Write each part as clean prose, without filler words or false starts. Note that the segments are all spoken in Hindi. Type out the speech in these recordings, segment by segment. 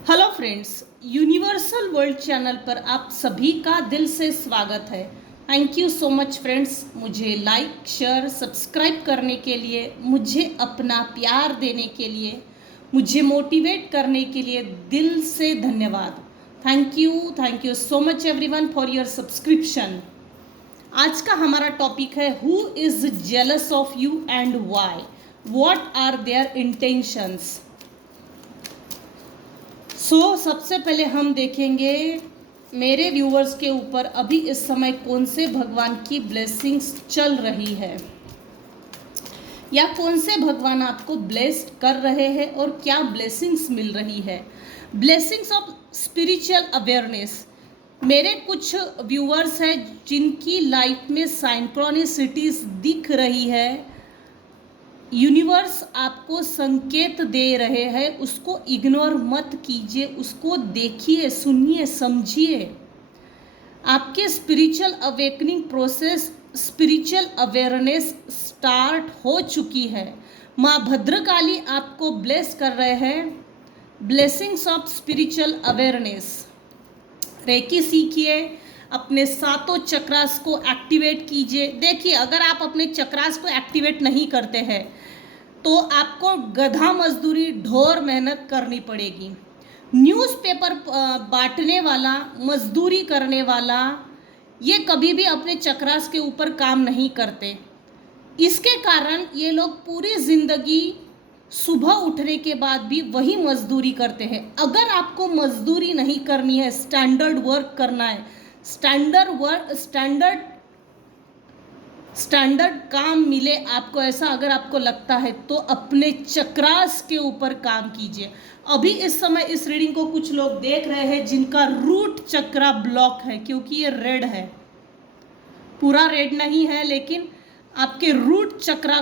Hello friends, universal world channel पर आप सभी का दिल से स्वागत है। Thank you so much friends, मुझे लाइक शेयर सब्सक्राइब करने के लिए, मुझे अपना प्यार देने के लिए, मुझे मोटिवेट करने के लिए दिल से धन्यवाद। Thank you so much everyone for your subscription. आज का हमारा टॉपिक है who is jealous of you and why, what are their intentions. सबसे पहले हम देखेंगे मेरे व्यूअर्स के ऊपर अभी इस समय कौन से भगवान की ब्लेसिंग्स चल रही है या कौन से भगवान आपको ब्लेस्ड कर रहे हैं और क्या ब्लेसिंग्स मिल रही है। Blessings of spiritual awareness. मेरे कुछ व्यूअर्स हैं जिनकी लाइफ में साइंक्रोनिसिटीज दिख रही है, यूनिवर्स आपको संकेत दे रहे हैं, उसको इग्नोर मत कीजिए, उसको देखिए, सुनिए, समझिए। आपके spiritual awakening process, spiritual awareness start हो चुकी है। माँ भद्रकाली आपको ब्लेस कर रहे हैं। Blessings of spiritual awareness. Reiki सीखिए, अपने सातों चक्रास को एक्टिवेट कीजिए। देखिए, अगर आप अपने चक्रास को एक्टिवेट नहीं करते हैं तो आपको गधा मजदूरी, ढोर मेहनत करनी पड़ेगी। न्यूज़पेपर बांटने वाला, मजदूरी करने वाला, ये कभी भी अपने चक्रास के ऊपर काम नहीं करते। इसके कारण ये लोग पूरी जिंदगी सुबह उठने के बाद भी वही मजदूरी करते हैं। अगर आपको मजदूरी नहीं करनी है, स्टैंडर्ड वर्क करना है, स्टैंडर्ड काम मिले आपको, ऐसा अगर आपको लगता है तो अपने चक्रास के ऊपर काम कीजिए। अभी इस समय इस रीडिंग को कुछ लोग देख रहे हैं जिनका रूट चक्रा ब्लॉक है, क्योंकि ये रेड है, पूरा रेड नहीं है लेकिन आपके रूट चक्रा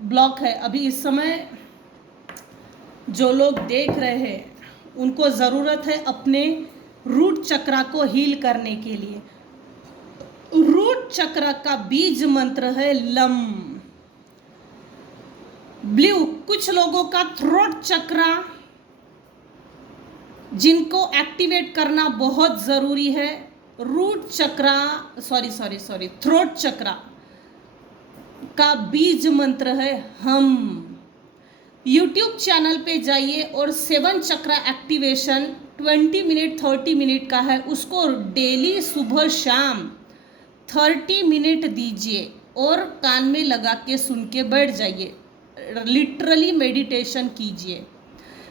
ब्लॉक है। अभी इस समय जो लोग देख रहे हैं उनको ज़रूरत है अपने रूट चक्रा को हील करने के लिए। रूट चक्र का बीज मंत्र है लम। ब्लू, कुछ लोगों का थ्रोट चक्र जिनको एक्टिवेट करना बहुत जरूरी है। रूट चक्र, थ्रोट चक्र का बीज मंत्र है हम। यूट्यूब चैनल पे जाइए और 7 चक्र एक्टिवेशन 20 मिनट 30 मिनट का है, उसको डेली सुबह शाम 30 मिनट दीजिए और कान में लगा के सुन के बैठ जाइए, लिटरली मेडिटेशन कीजिए।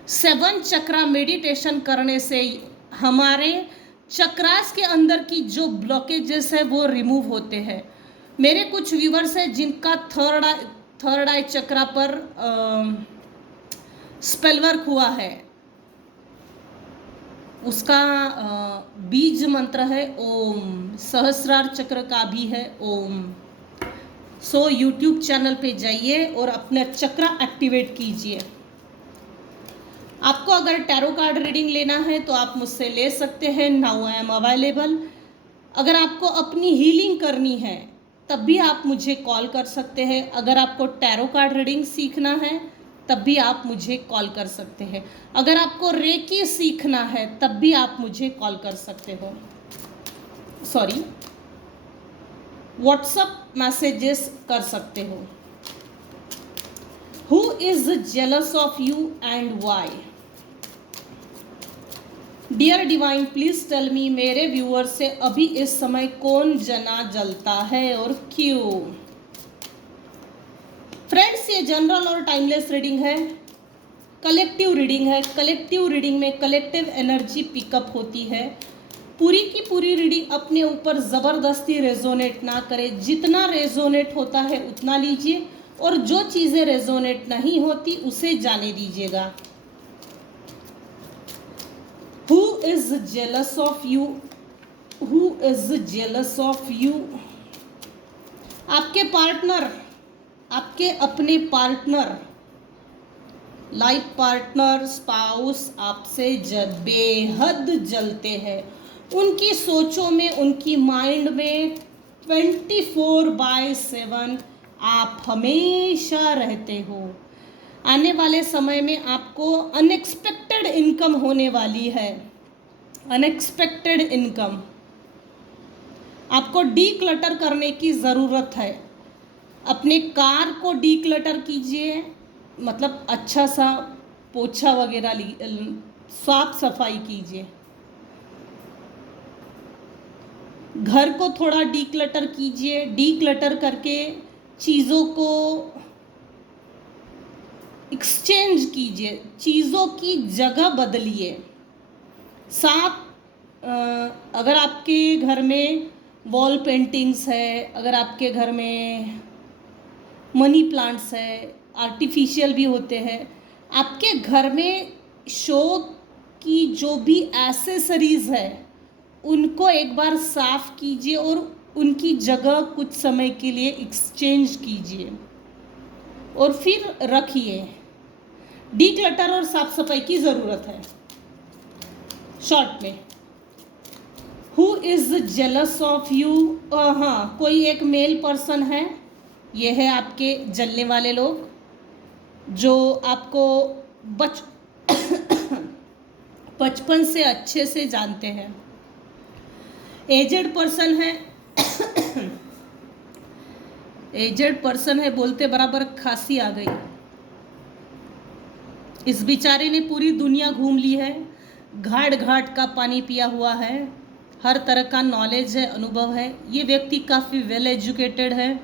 7 चक्रा मेडिटेशन करने से हमारे चक्रास के अंदर की जो ब्लॉकेजेस है वो रिमूव होते हैं। मेरे कुछ व्यूवर्स हैं जिनका थर्ड आई चक्रा पर स्पेल वर्क हुआ है, उसका बीज मंत्र है ओम। सहस्रार चक्र का भी है ओम। यूट्यूब चैनल पे जाइए और अपना चक्र एक्टिवेट कीजिए। आपको अगर टैरो कार्ड रीडिंग लेना है तो आप मुझसे ले सकते हैं, नाउ आई एम अवेलेबल। अगर आपको अपनी हीलिंग करनी है तब भी आप मुझे कॉल कर सकते हैं। अगर आपको टैरो कार्ड रीडिंग सीखना है तब भी आप मुझे कॉल कर सकते हैं। अगर आपको रेकी सीखना है तब भी आप मुझे कॉल कर सकते हो, व्हाट्सएप मैसेजेस कर सकते हो। Who is jealous of you and why? Dear divine, please tell me, मेरे व्यूअर से अभी इस समय कौन जना जलता है और क्यों? फ्रेंड्स, ये जनरल और टाइमलेस रीडिंग है, कलेक्टिव रीडिंग है। कलेक्टिव रीडिंग में कलेक्टिव एनर्जी पिकअप होती है। पूरी की पूरी रीडिंग अपने ऊपर ज़बरदस्ती रेजोनेट ना करे, जितना रेजोनेट होता है उतना लीजिए और जो चीज़ें रेजोनेट नहीं होती उसे जाने दीजिएगा। Who is jealous of you? Who is jealous of you? आपके पार्टनर, आपके अपने पार्टनर, लाइफ पार्टनर, स्पाउस आपसे बेहद जलते हैं। उनकी सोचों में, उनकी माइंड में 24/7 आप हमेशा रहते हो। आने वाले समय में आपको अनएक्सपेक्टेड अनएक्सपेक्टेड इनकम होने वाली है, अनएक्सपेक्टेड इनकम। आपको डी क्लटर करने की ज़रूरत है। अपने कार को डी क्लटर कीजिए, मतलब अच्छा सा पोछा वगैरह साफ सफाई कीजिए। घर को थोड़ा डी क्लटर कीजिए। डी क्लटर करके चीज़ों को एक्सचेंज कीजिए, चीज़ों की जगह बदलिए। साथ अगर आपके घर में वॉल पेंटिंग्स है, अगर आपके घर में मनी प्लांट्स है, आर्टिफिशियल भी होते हैं, आपके घर में शो की जो भी एसेसरीज है उनको एक बार साफ कीजिए और उनकी जगह कुछ समय के लिए एक्सचेंज कीजिए और फिर रखिए। डीक्लटर और साफ सफाई की ज़रूरत है। शॉर्ट में, who is jealous of you? हाँ, कोई एक मेल पर्सन है, ये है आपके जलने वाले लोग जो आपको बचपन से अच्छे से जानते हैं। एजेड पर्सन है एजेड पर्सन है, बोलते बराबर खांसी आ गई। इस बेचारे ने पूरी दुनिया घूम ली है, घाट घाट का पानी पिया हुआ है, हर तरह का नॉलेज है, अनुभव है। ये व्यक्ति काफ़ी वेल एजुकेटेड है,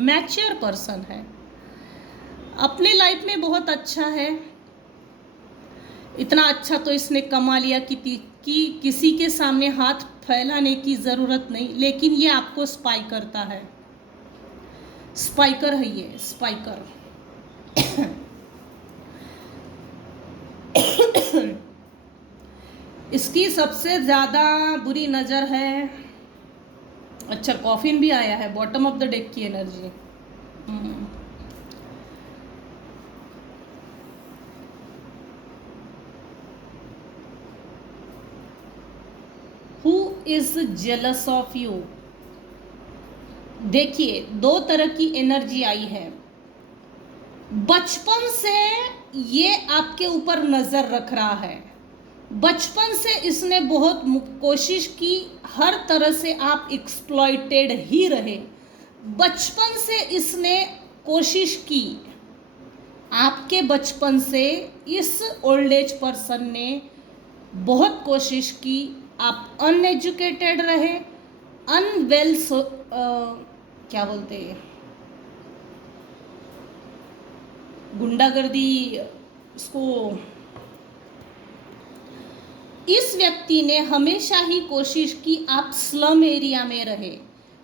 मैच्योर पर्सन है, अपने लाइफ में बहुत अच्छा है। इतना अच्छा तो इसने कमा लिया कि किसी के सामने हाथ फैलाने की ज़रूरत नहीं, लेकिन ये आपको स्पाई करता है। स्पाइकर है ये, स्पाइकर। इसकी सबसे ज़्यादा बुरी नज़र है, अच्छा कॉफिन भी आया है, बॉटम ऑफ द डेक की energy. Who is jealous of you? देखिए, दो तरह की एनर्जी आई है। बचपन से ये आपके ऊपर नजर रख रहा है, बचपन से इसने बहुत कोशिश की, हर तरह से आप एक्सप्लॉइटेड ही रहे। बचपन से इसने कोशिश की, आपके बचपन से इस ओल्ड एज पर्सन ने बहुत कोशिश की, आप अनएजुकेटेड रहे, अनवेल क्या बोलते हैं, गुंडागर्दी इसको। इस व्यक्ति ने हमेशा ही कोशिश की आप स्लम एरिया में रहे।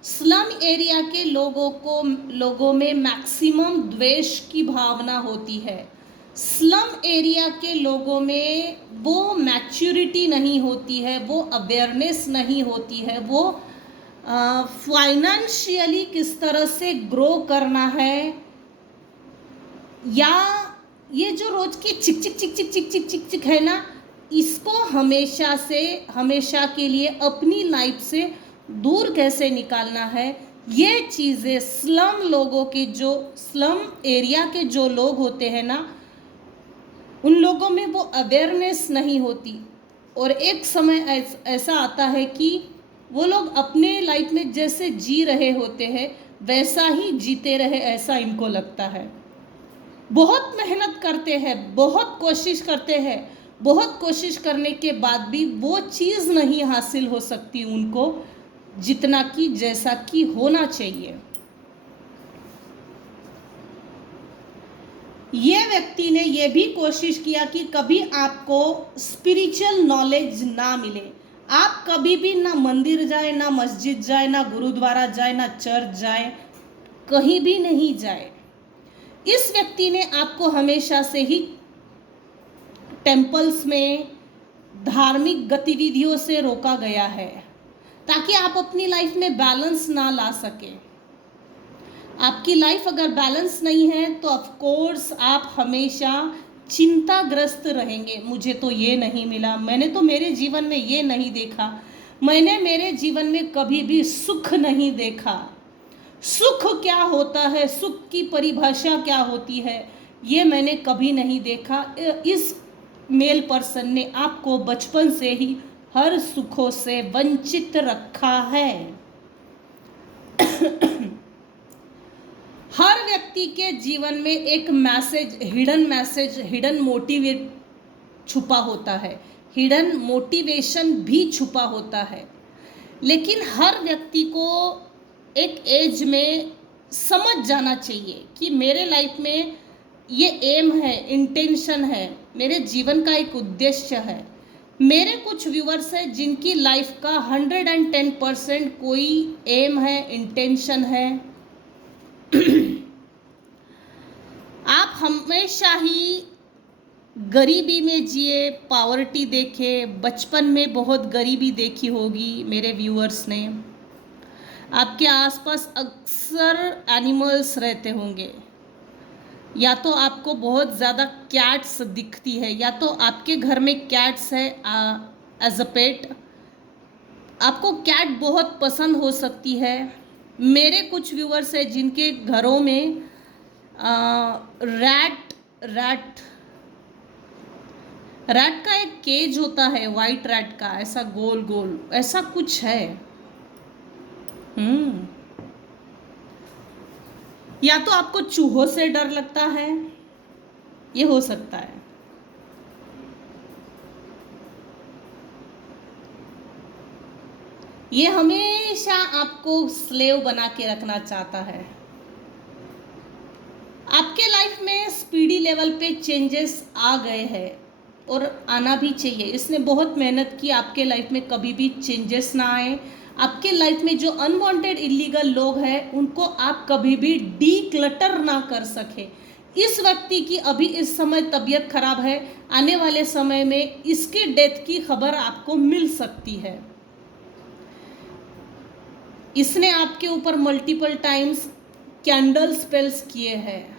स्लम एरिया के लोगों में मैक्सिमम द्वेष की भावना होती है। स्लम एरिया के लोगों में वो मैच्योरिटी नहीं होती है, वो अवेयरनेस नहीं होती है, वो फाइनेंशियली किस तरह से ग्रो करना है, या ये जो रोज की चिक चिक चिक चिक चिक चिक चिक चिक है ना, इसको हमेशा के लिए अपनी लाइफ से दूर कैसे निकालना है, ये चीज़ें स्लम एरिया के जो लोग होते हैं ना, उन लोगों में वो अवेयरनेस नहीं होती। और एक समय ऐसा आता है कि वो लोग अपने लाइफ में जैसे जी रहे होते हैं वैसा ही जीते रहे, ऐसा इनको लगता है। बहुत मेहनत करते हैं, बहुत कोशिश करते हैं, बहुत कोशिश करने के बाद भी वो चीज़ नहीं हासिल हो सकती उनको जितना कि जैसा कि होना चाहिए। ये व्यक्ति ने ये भी कोशिश किया कि कभी आपको स्पिरिचुअल नॉलेज ना मिले, आप कभी भी ना मंदिर जाए, ना मस्जिद जाए, ना गुरुद्वारा जाए, ना चर्च जाए, कहीं भी नहीं जाए। इस व्यक्ति ने आपको हमेशा से ही टेम्पल्स में धार्मिक गतिविधियों से रोका गया है ताकि आप अपनी लाइफ में बैलेंस ना ला सके। आपकी लाइफ अगर बैलेंस नहीं है तो ऑफ कोर्स आप हमेशा चिंताग्रस्त रहेंगे। मुझे तो ये नहीं मिला, मैंने तो मेरे जीवन में ये नहीं देखा, मैंने मेरे जीवन में कभी भी सुख नहीं देखा। सुख क्या होता है, सुख की परिभाषा क्या होती है, ये मैंने कभी नहीं देखा। इस मेल पर्सन ने आपको बचपन से ही हर सुखों से वंचित रखा है। हर व्यक्ति के जीवन में एक मैसेज, हिडन मोटिवेट छुपा होता है, हिडन मोटिवेशन भी छुपा होता है। लेकिन हर व्यक्ति को एक एज में समझ जाना चाहिए कि मेरे लाइफ में ये एम है, इंटेंशन है, मेरे जीवन का एक उद्देश्य है। मेरे कुछ व्यूअर्स हैं जिनकी लाइफ का 110% कोई एम है, इंटेंशन है। आप हमेशा ही गरीबी में जिए, पॉवर्टी देखे, बचपन में बहुत गरीबी देखी होगी मेरे व्यूअर्स ने। आपके आसपास अक्सर एनिमल्स रहते होंगे, या तो आपको बहुत ज़्यादा कैट्स दिखती है, या तो आपके घर में कैट्स है एज अ पेट, आपको कैट बहुत पसंद हो सकती है। मेरे कुछ व्यूअर्स हैं जिनके घरों में रैट का एक केज होता है, वाइट रैट का, ऐसा गोल गोल ऐसा कुछ है। या तो आपको चूहों से डर लगता है, ये हो सकता है। ये हमेशा आपको स्लेव बना के रखना चाहता है। आपके लाइफ में स्पीडी लेवल पे चेंजेस आ गए हैं और आना भी चाहिए। इसने बहुत मेहनत की आपके लाइफ में कभी भी चेंजेस ना आए। आपके लाइफ में जो अनवांटेड इलीगल लोग हैं उनको आप कभी भी डीक्लटर ना कर सके। इस व्यक्ति की अभी इस समय तबीयत खराब है, आने वाले समय में इसके डेथ की खबर आपको मिल सकती है। इसने आपके ऊपर मल्टीपल टाइम्स कैंडल स्पेल्स किए हैं।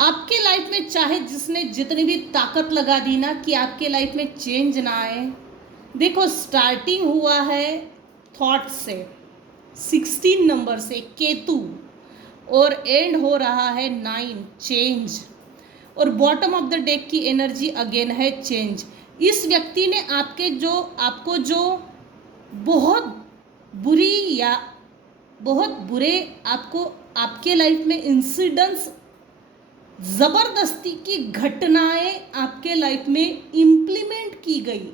आपके लाइफ में चाहे जिसने जितनी भी ताकत लगा दी ना कि आपके लाइफ में चेंज ना आए, देखो स्टार्टिंग हुआ है थॉट से, 16 नंबर से केतु, और एंड हो रहा है 9 चेंज, और बॉटम ऑफ द डेक की एनर्जी अगेन है चेंज। इस व्यक्ति ने आपको जो बहुत बुरी या बहुत बुरे आपके लाइफ में इंसिडेंट्स, जबरदस्ती की घटनाएं आपके लाइफ में इम्प्लीमेंट की गई,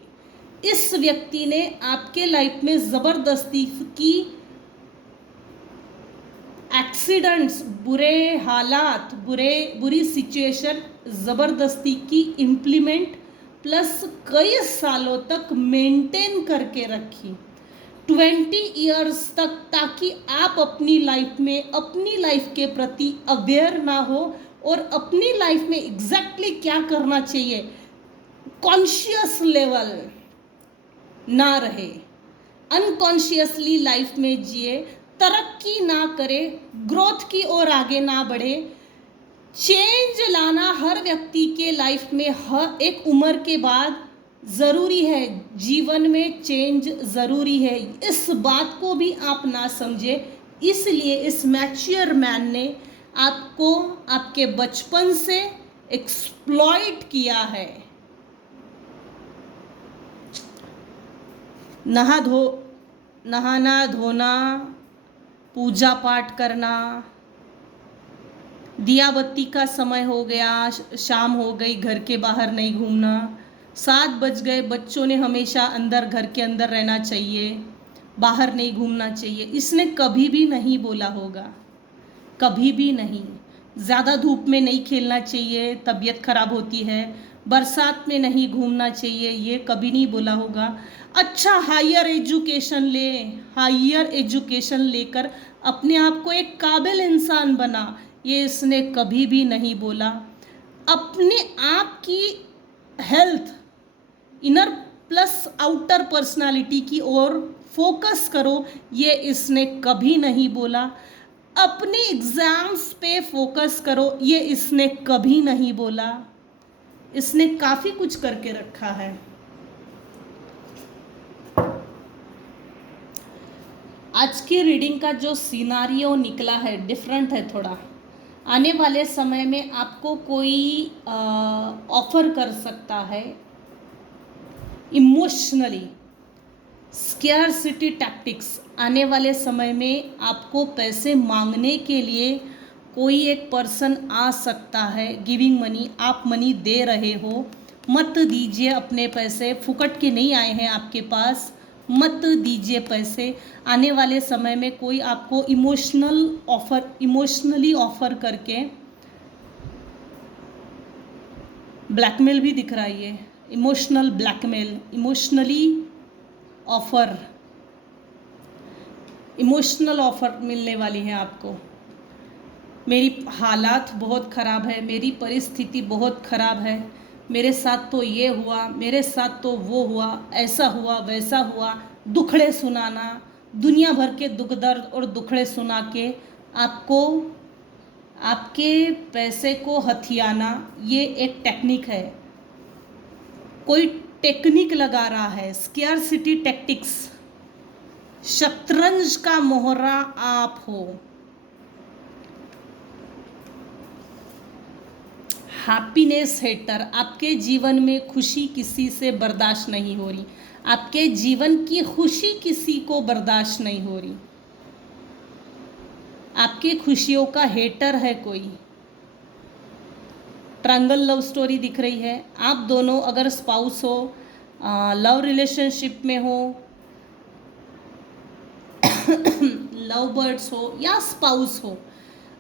इस व्यक्ति ने आपके लाइफ में जबरदस्ती की एक्सीडेंट्स, बुरे हालात, बुरी सिचुएशन जबरदस्ती की इम्प्लीमेंट प्लस कई सालों तक मेंटेन करके रखी, 20 इयर्स तक, ताकि आप अपनी लाइफ के प्रति अवेयर ना हो और अपनी लाइफ में एग्जैक्टली क्या करना चाहिए कॉन्शियस लेवल ना रहे, अनकॉन्शियसली लाइफ में जिए, तरक्की ना करे, ग्रोथ की ओर आगे ना बढ़े। चेंज लाना हर व्यक्ति के लाइफ में हर एक उम्र के बाद ज़रूरी है। जीवन में चेंज ज़रूरी है, इस बात को भी आप ना समझे। इसलिए इस मैच्योर मैन ने आपको आपके बचपन से एक्सप्लॉइट किया है। नहाना धोना, पूजा पाठ करना, दिया बत्ती का समय हो गया, शाम हो गई, घर के बाहर नहीं घूमना, 7 बज गए, बच्चों ने हमेशा घर के अंदर रहना चाहिए, बाहर नहीं घूमना चाहिए, इसने कभी भी नहीं बोला होगा, कभी भी नहीं। ज़्यादा धूप में नहीं खेलना चाहिए, तबीयत खराब होती है, बरसात में नहीं घूमना चाहिए, ये कभी नहीं बोला होगा। अच्छा हायर एजुकेशन लेकर अपने आप को एक काबिल इंसान बना, ये इसने कभी भी नहीं बोला। अपने आप की health, inner plus outer personality की ओर फोकस करो, ये इसने कभी नहीं बोला। अपने एग्जाम्स पे फोकस करो, ये इसने कभी नहीं बोला। इसने काफ़ी कुछ करके रखा है। आज की रीडिंग का जो सिनारियो निकला है डिफरेंट है थोड़ा। आने वाले समय में आपको कोई ऑफर कर सकता है इमोशनली। स्कैरसिटी टैक्टिक्स, आने वाले समय में आपको पैसे मांगने के लिए कोई एक पर्सन आ सकता है। गिविंग मनी, आप मनी दे रहे हो, मत दीजिए अपने पैसे, फुकट के नहीं आए हैं आपके पास, मत दीजिए पैसे। आने वाले समय में कोई आपको इमोशनली ऑफर करके, ब्लैकमेल भी दिख रहा है ये, इमोशनल ब्लैकमेल, इमोशनल ऑफर मिलने वाली है आपको। मेरी हालात बहुत ख़राब है, मेरी परिस्थिति बहुत ख़राब है, मेरे साथ तो ये हुआ, मेरे साथ तो वो हुआ, ऐसा हुआ वैसा हुआ, दुखड़े सुनाना, दुनिया भर के दुख दर्द और दुखड़े सुना के आपको आपके पैसे को हथियाना, ये एक टेक्निक है। कोई टेक्निक लगा रहा है, स्कैरसिटी टैक्टिक्स। शतरंज का मोहरा आप हो। हैप्पीनेस हेटर, आपके जीवन में खुशी किसी से बर्दाश्त नहीं हो रही, आपके जीवन की खुशी किसी को बर्दाश्त नहीं हो रही, आपकी खुशियों का हेटर है कोई। ट्रायंगल लव स्टोरी दिख रही है। आप दोनों अगर स्पाउस हो, लव रिलेशनशिप में हो, लव बर्ड्स हो या स्पाउस हो,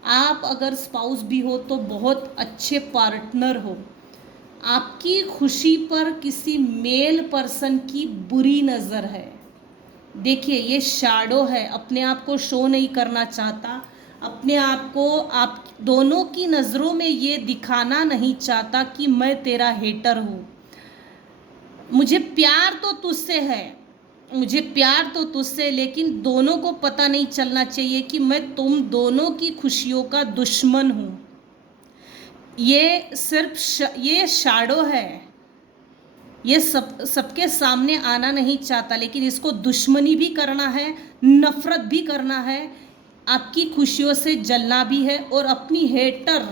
आप अगर स्पाउस भी हो तो बहुत अच्छे पार्टनर हो। आपकी खुशी पर किसी मेल पर्सन की बुरी नज़र है। देखिए ये शैडो है, अपने आप को शो नहीं करना चाहता, अपने आप को आप दोनों की नज़रों में ये दिखाना नहीं चाहता कि मैं तेरा हेटर हूँ। मुझे प्यार तो तुझसे है, मुझे प्यार तो तुझसे, लेकिन दोनों को पता नहीं चलना चाहिए कि मैं तुम दोनों की खुशियों का दुश्मन हूँ। ये सिर्फ ये शैडो है, ये सबके सामने आना नहीं चाहता, लेकिन इसको दुश्मनी भी करना है, नफरत भी करना है, आपकी खुशियों से जलना भी है और अपनी हेटर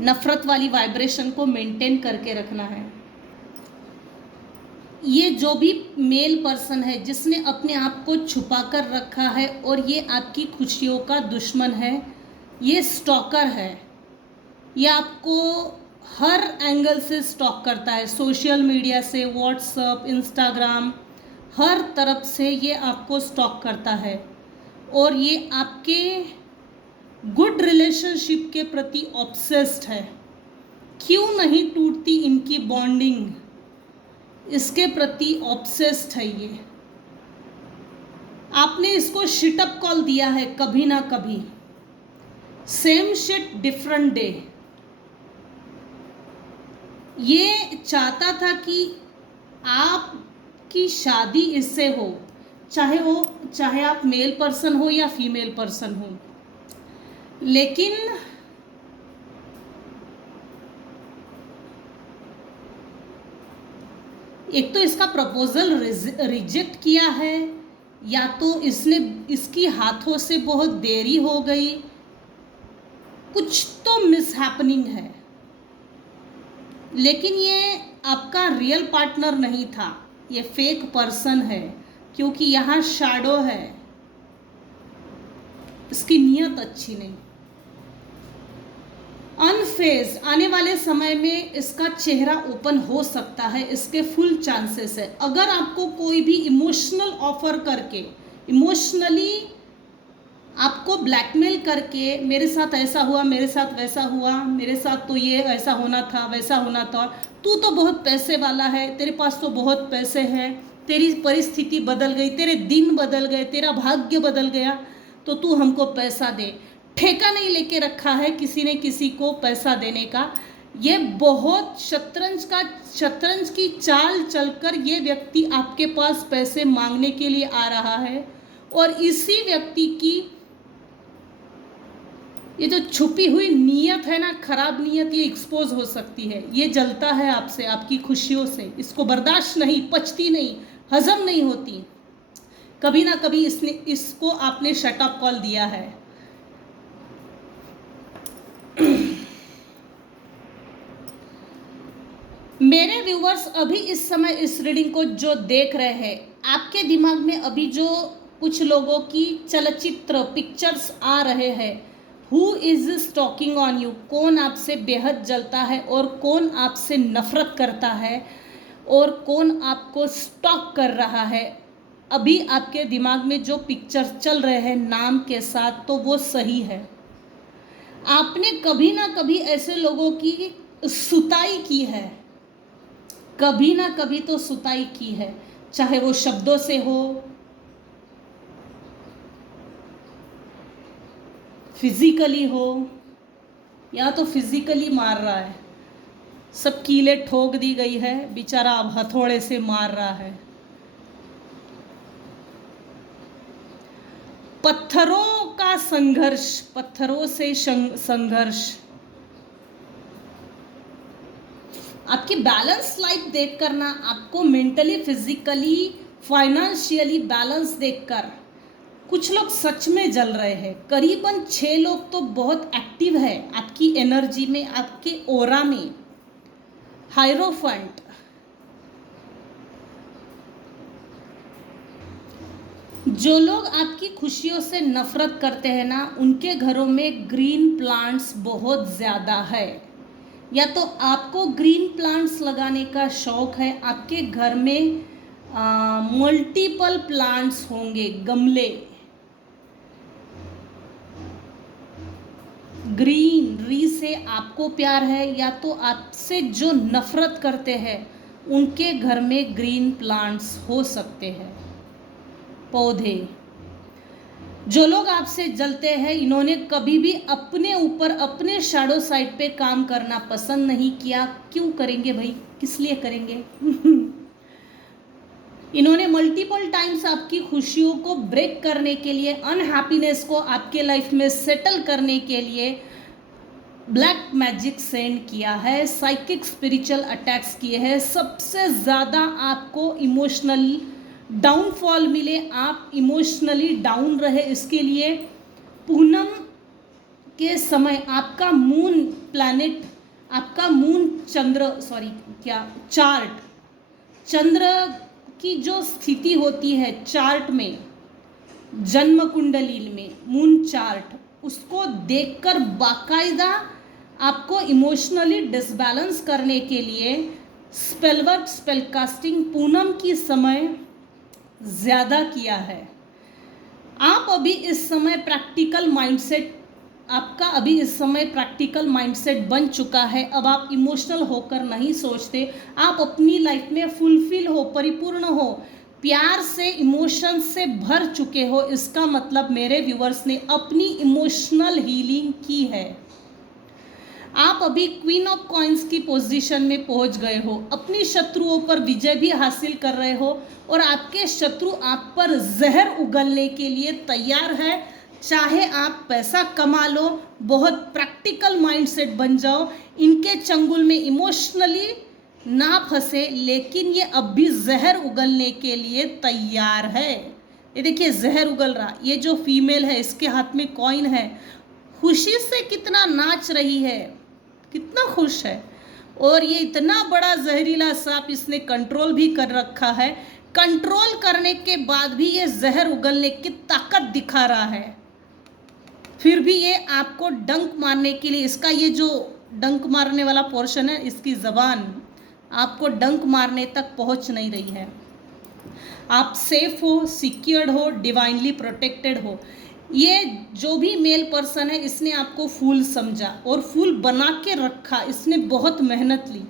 नफरत वाली वाइब्रेशन को मेंटेन करके रखना है। ये जो भी मेल पर्सन है जिसने अपने आप को छुपा कर रखा है और ये आपकी खुशियों का दुश्मन है, ये स्टॉकर है। ये आपको हर एंगल से स्टॉक करता है, सोशल मीडिया से, व्हाट्सएप, इंस्टाग्राम, हर तरफ से ये आपको स्टॉक करता है और ये आपके गुड रिलेशनशिप के प्रति ऑब्सेस्ड है। क्यों नहीं टूटती इनकी बॉन्डिंग, इसके प्रति ऑब्सेस्ड है ये। आपने इसको शिटअप कॉल दिया है कभी ना कभी, सेम शिट डिफरेंट डे। ये चाहता था कि आपकी शादी इससे हो, चाहे आप मेल पर्सन हो या फीमेल पर्सन हो, लेकिन एक तो इसका प्रपोजल रिजेक्ट किया है, या तो इसकी हाथों से बहुत देरी हो गई, कुछ तो मिसहैपनिंग है। लेकिन ये आपका रियल पार्टनर नहीं था, ये फेक पर्सन है, क्योंकि यहाँ शैडो है, इसकी नीयत अच्छी नहीं। अनफेज, आने वाले समय में इसका चेहरा ओपन हो सकता है, इसके फुल चांसेस है। अगर आपको कोई भी इमोशनल ऑफर करके, इमोशनली आपको ब्लैकमेल करके, मेरे साथ ऐसा हुआ, मेरे साथ वैसा हुआ, मेरे साथ तो ये ऐसा होना था, वैसा होना था, तू तो बहुत पैसे वाला है, तेरे पास तो बहुत पैसे हैं, तेरी परिस्थिति बदल गई, तेरे दिन बदल गए, तेरा भाग्य बदल गया, तो तू हमको पैसा दे। ठेका नहीं लेके रखा है किसी ने किसी को पैसा देने का। ये बहुत शतरंज की चाल चलकर ये व्यक्ति आपके पास पैसे मांगने के लिए आ रहा है, और इसी व्यक्ति की ये जो छुपी हुई नीयत है ना, खराब नीयत, ये एक्सपोज हो सकती है। ये जलता है आपसे, आपकी खुशियों से, इसको बर्दाश्त नहीं, पचती नहीं, हजम नहीं होती। कभी ना कभी इसको आपने शट अप कॉल दिया है। मेरे व्यूवर्स, अभी इस समय इस रीडिंग को जो देख रहे हैं, आपके दिमाग में अभी जो कुछ लोगों की चलचित्र पिक्चर्स आ रहे हैं, who is stalking on you, कौन आपसे बेहद जलता है और कौन आपसे नफरत करता है और कौन आपको स्टॉक कर रहा है, अभी आपके दिमाग में जो पिक्चर चल रहे हैं नाम के साथ, तो वो सही है। आपने कभी ना कभी ऐसे लोगों की सुताई की है, कभी ना कभी तो सुताई की है, चाहे वो शब्दों से हो, फिजिकली हो, या तो फिजिकली मार रहा है, सब कीले ठोक दी गई है, बेचारा अब हथौड़े से मार रहा है। पत्थरों का संघर्ष, पत्थरों से संघर्ष। आपकी बैलेंस लाइफ देखकर ना, आपको मेंटली, फिजिकली, फाइनेंशियली बैलेंस देखकर कुछ लोग सच में जल रहे हैं। करीबन 6 लोग तो बहुत एक्टिव है आपकी एनर्जी में, आपके ओरा में। हायरोफेंट, जो लोग आपकी खुशियों से नफरत करते हैं ना, उनके घरों में ग्रीन प्लांट्स बहुत ज़्यादा है। या तो आपको ग्रीन प्लांट्स लगाने का शौक है, आपके घर में मल्टीपल प्लांट्स होंगे, गमले। ग्रीनरी से आपको प्यार है, या तो आपसे जो नफरत करते हैं उनके घर में ग्रीन प्लांट्स हो सकते हैं, पौधे। जो लोग आपसे जलते हैं, इन्होंने कभी भी अपने ऊपर, अपने शैडो साइड पे काम करना पसंद नहीं किया। क्यों करेंगे भाई, किस लिए करेंगे? इन्होंने मल्टीपल टाइम्स आपकी खुशियों को ब्रेक करने के लिए, अनहैप्पीनेस को आपके लाइफ में सेटल करने के लिए ब्लैक मैजिक सेंड किया है, साइकिक स्पिरिचुअल अटैक्स किए हैं। सबसे ज़्यादा आपको इमोशनल डाउनफॉल मिले, आप इमोशनली डाउन रहे, इसके लिए पूनम के समय आपका मून प्लैनेट, आपका मून चंद्र, सॉरी क्या, चार्ट, चंद्र की जो स्थिति होती है चार्ट में, जन्म कुंडली में मून चार्ट, उसको देखकर बाकायदा आपको इमोशनली डिसबैलेंस करने के लिए spell work, spell casting Poonam की समय ज़्यादा किया है। आप अभी इस समय प्रैक्टिकल माइंडसेट, आपका अभी इस समय प्रैक्टिकल माइंडसेट बन चुका है। अब आप इमोशनल होकर नहीं सोचते, आप अपनी लाइफ में फुलफिल हो, परिपूर्ण हो, प्यार से, इमोशन से भर चुके हो। इसका मतलब मेरे व्यूअर्स ने अपनी इमोशनल हीलिंग की है। आप अभी क्वीन ऑफ कॉइन्स की पोजीशन में पहुंच गए हो, अपनी शत्रुओं पर विजय भी हासिल कर रहे हो और आपके शत्रु आप पर जहर उगलने के लिए तैयार है। चाहे आप पैसा कमा लो, बहुत प्रैक्टिकल माइंडसेट बन जाओ, इनके चंगुल में इमोशनली ना फंसे, लेकिन ये अब भी जहर उगलने के लिए तैयार है। ये देखिए जहर उगल रहा, ये जो फीमेल है इसके हाथ में कॉइन है, खुशी से कितना नाच रही है, कितना खुश है। और ये इतना बड़ा जहरीला सांप इसने कंट्रोल भी कर रखा है, कंट्रोल करने के बाद भी ये जहर उगलने की ताकत दिखा रहा है। फिर भी ये आपको डंक मारने के लिए, इसका ये जो डंक मारने वाला पोर्शन है, इसकी ज़बान आपको डंक मारने तक पहुंच नहीं रही है। आप सेफ हो, सिक्योर्ड हो, डिवाइनली प्रोटेक्टेड हो। ये जो भी मेल पर्सन है, इसने आपको फूल समझा और फूल बना के रखा, इसने बहुत मेहनत ली।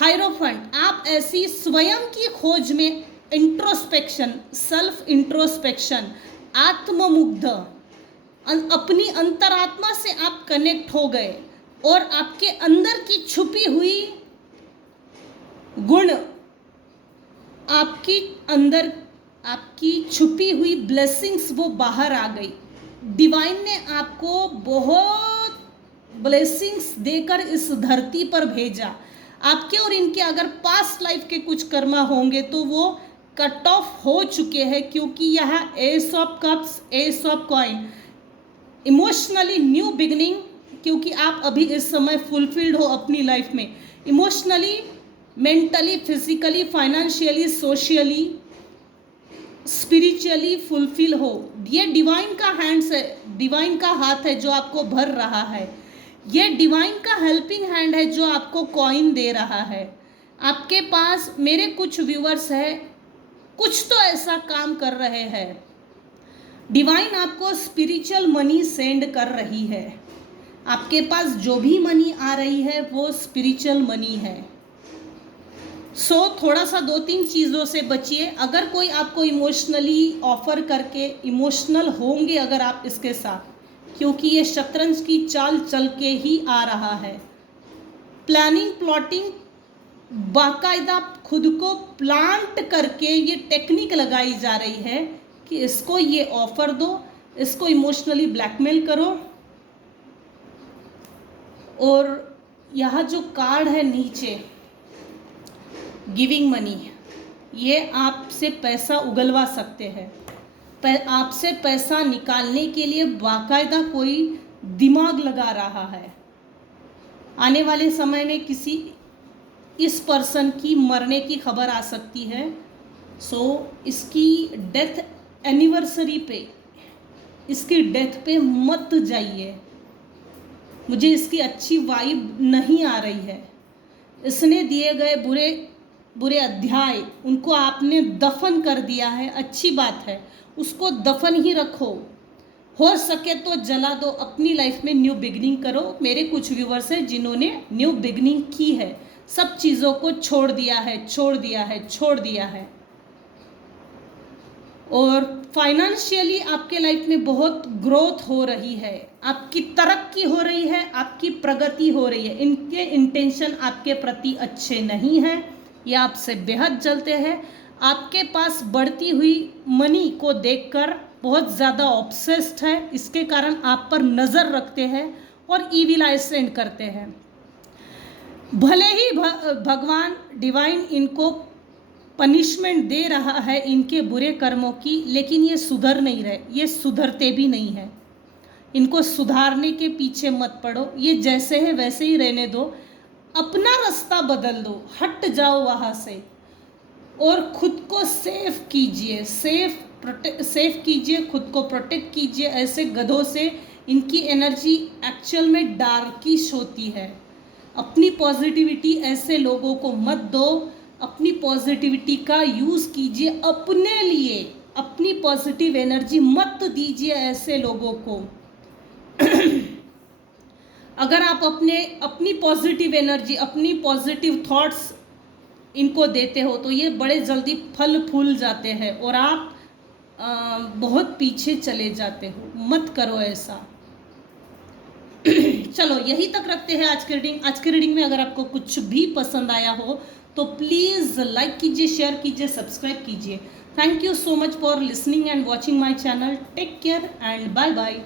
हायरोफेंट, आप ऐसी स्वयं की खोज में इंट्रोस्पेक्शन, सेल्फ इंट्रोस्पेक्शन, आत्ममुग्ध, अपनी अंतरात्मा से आप कनेक्ट हो गए और आपके अंदर की छुपी हुई गुण, आपकी अंदर आपकी छुपी हुई ब्लेसिंग्स वो बाहर आ गई। डिवाइन ने आपको बहुत ब्लेसिंग्स देकर इस धरती पर भेजा। आपके और इनके अगर पास्ट लाइफ के कुछ कर्मा होंगे तो वो कट ऑफ हो चुके हैं, क्योंकि यहाँ S of cups, S of coin, emotionally new beginning, क्योंकि आप अभी इस समय फुलफिल्ड हो अपनी लाइफ में, emotionally mentally, physically, financially, socially, spiritually fulfil हो। ये डिवाइन का हैंड्स है, डिवाइन का हाथ है जो आपको भर रहा है। ये डिवाइन का हेल्पिंग हैंड है जो आपको कॉइन दे रहा है। आपके पास मेरे कुछ व्यूअर्स हैं, कुछ तो ऐसा काम कर रहे हैं, डिवाइन आपको स्पिरिचुअल मनी सेंड कर रही है। आपके पास जो भी मनी आ रही है वो स्पिरिचुअल मनी है। थोड़ा सा 2-3 चीज़ों से बचिए। अगर कोई आपको इमोशनली ऑफर करके, इमोशनल होंगे अगर आप इसके साथ, क्योंकि ये शतरंज की चाल चल के ही आ रहा है। प्लानिंग, प्लॉटिंग, बाकायदा खुद को प्लांट करके ये टेक्निक लगाई जा रही है कि इसको ये ऑफर दो, इसको इमोशनली ब्लैकमेल करो। और यहाँ जो कार्ड है नीचे, गिविंग मनी, ये आपसे पैसा उगलवा सकते हैं। आपसे पैसा निकालने के लिए बाकायदा कोई दिमाग लगा रहा है। आने वाले समय में किसी इस पर्सन की मरने की खबर आ सकती है। इसकी डेथ एनिवर्सरी पे, इसकी डेथ पे मत जाइए। मुझे इसकी अच्छी वाइब नहीं आ रही है। इसने दिए गए बुरे अध्याय, उनको आपने दफन कर दिया है। अच्छी बात है, उसको दफन ही रखो। हो सके तो जला दो, अपनी लाइफ में न्यू बिगनिंग करो। मेरे कुछ व्यूवर्स हैं जिन्होंने न्यू बिगनिंग की है, सब चीज़ों को छोड़ दिया है। और फाइनेंशियली आपके लाइफ में बहुत ग्रोथ हो रही है, आपकी तरक्की हो रही है, आपकी प्रगति हो रही है। इनके इंटेंशन आपके प्रति अच्छे नहीं हैं, ये आपसे बेहद जलते हैं। आपके पास बढ़ती हुई मनी को देखकर बहुत ज़्यादा ऑब्सेस्ड है, इसके कारण आप पर नज़र रखते हैं और ईविल आई सेंड करते हैं। भले ही भगवान डिवाइन इनको पनिशमेंट दे रहा है इनके बुरे कर्मों की, लेकिन ये सुधर नहीं रहे, ये सुधरते भी नहीं है। इनको सुधारने के पीछे मत पड़ो, ये जैसे है वैसे ही रहने दो। अपना रास्ता बदल दो, हट जाओ वहाँ से और खुद को सेफ कीजिए, सेफ कीजिए, खुद को प्रोटेक्ट कीजिए ऐसे गधों से। इनकी एनर्जी एक्चुअल में डार्किश होती है। अपनी पॉजिटिविटी ऐसे लोगों को मत दो, अपनी पॉजिटिविटी का यूज़ कीजिए अपने लिए। अपनी पॉजिटिव एनर्जी मत दीजिए ऐसे लोगों को। अगर आप अपनी पॉजिटिव एनर्जी, अपनी पॉजिटिव थॉट्स इनको देते हो तो ये बड़े जल्दी फल फूल जाते हैं और आप बहुत पीछे चले जाते हो। मत करो ऐसा। चलो यही तक रखते हैं आज की रीडिंग में अगर आपको कुछ भी पसंद आया हो तो प्लीज़ लाइक कीजिए, शेयर कीजिए, सब्सक्राइब कीजिए। Thank you so much for listening and watching my channel. Take care and bye bye.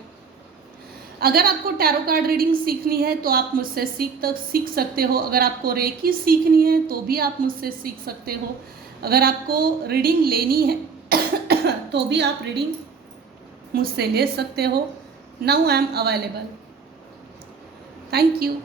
अगर आपको टैरो कार्ड रीडिंग सीखनी है तो आप मुझसे सीख सकते हो। अगर आपको रेकी सीखनी है तो भी आप मुझसे सीख सकते हो। अगर आपको रीडिंग लेनी है तो भी आप रीडिंग मुझसे ले सकते हो। Now I am available. Thank you.